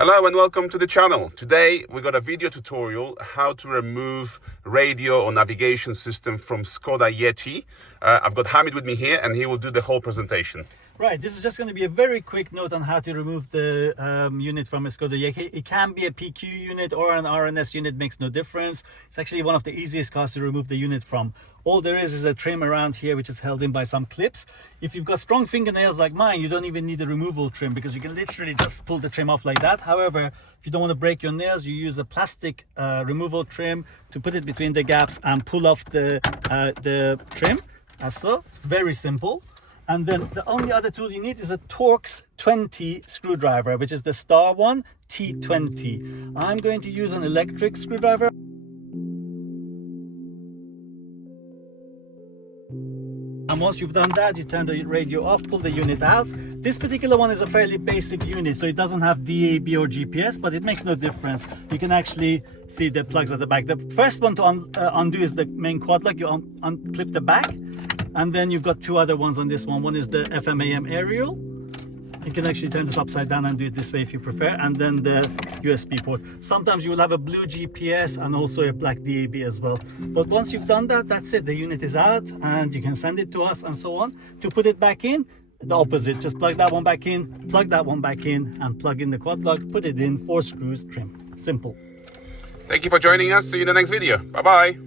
Hello and welcome to the channel. Today we got a video tutorial how to remove radio or navigation system from Skoda Yeti. I've got Hamid with me here and he will do the whole presentation. Right, this is just going to be a very quick note on how to remove the unit from a Skoda Yeti. It can be a PQ unit or an RNS unit, makes no difference. It's actually one of the easiest cars to remove the unit from. All there is a trim around here which is held in by some clips. If you've got strong fingernails like mine, you don't even need a removal trim because you can literally just pull the trim off like that. However, if you don't want to break your nails, you use a plastic removal trim to put it between the gaps and pull off the trim, as so. It's very simple. And then the only other tool you need is a Torx 20 screwdriver, which is the Star One T20. I'm going to use an electric screwdriver. And once you've done that, you turn the radio off, pull the unit out. This particular one is a fairly basic unit, so it doesn't have DAB or GPS, but it makes no difference. You can actually see the plugs at the back. The first one to undo is the main quad lock. You unclip the back. And then you've got two other ones on this one. One is the FM AM aerial. You can actually turn this upside down and do it this way if you prefer. And then the USB port. Sometimes you will have a blue GPS and also a black DAB as well. But once you've done that, that's it. The unit is out and you can send it to us and so on. To put it back in, the opposite. Just plug that one back in, plug that one back in, and plug in the quad lock, put it in, 4 screws, trim. Simple. Thank you for joining us. See you in the next video. Bye-bye.